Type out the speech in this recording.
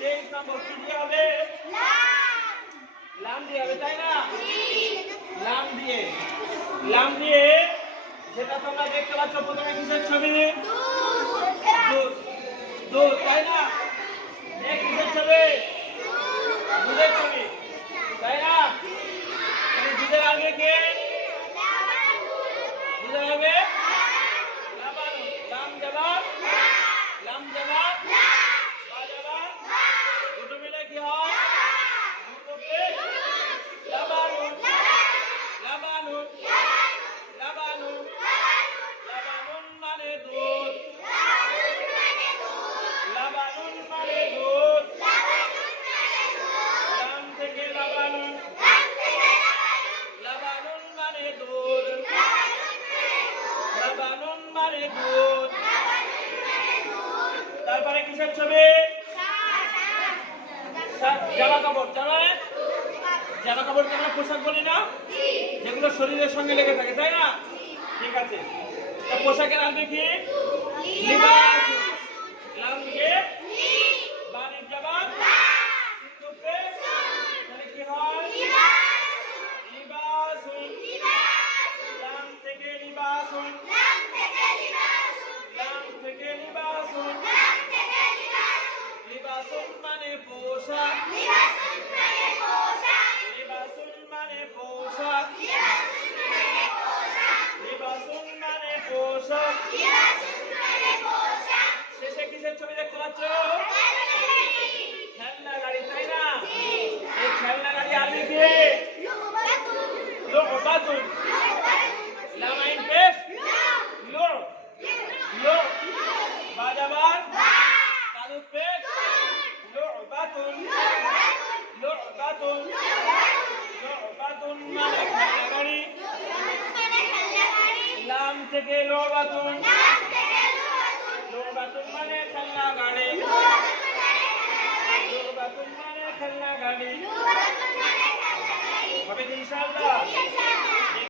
তেইশ নম্বর কি দিয়ে হবে। লাম দিয়ে হবে, তাই না? লাম দিয়ে। লাম দিয়ে যেটা তোমরা দেখতে পাচ্ছ, প্রথমে কিসের ছবি? দুধ। তাই না? কিসের ছবি? দুধের ছবি, তাই না? দুধের আগে কে? দুধের আগে? লাম জবাব? লাম জবাব বা জবাব দুটো মিলে কি হয় দুটোকে লাবানু লাবানু লাবানু লাবানুন মানে দুধ লাবানুন মানে দুধ লাম থেকে লাবানুন লাবানুন মানে দুধ লাবানুন মানে দুধ তারপরে কিসের ছবি? জামা কাপড়। জামা? জামা কাপড়কে আমরা পোশাক বলি না? যেগুলো শরীরের সঙ্গে লেগে থাকে তাই না? ঠিক আছে। তা পোশাকের আসবে কি? লিবাস। লাম দিয়ে বাণিজ্য জবাব সিন্ধুকে তাহলে কি হয় লিবাসুন লাম থেকে লিবাসুন লাম থেকে লিবাসুন লিবাসুন মানে পোশাক লিবাসুন মানে পোশাক লিবাসুন মানে পোশাক শেষে কিসের ছবি দেখতে পাচ্ছ খেলনা গাড়ি তাই না এই খেলনা গাড়ি আনবে কি লুবাতুন লুবাতুন। লুবাতুন মানে খেলনা গাড়ি। লাম থেকে লোবাতুন লোবাতুন মানে খেলনা গাড়ি। লোবাতুন মানে খেলনা গাড়ি। হবে কি ইনশাআল্লাহ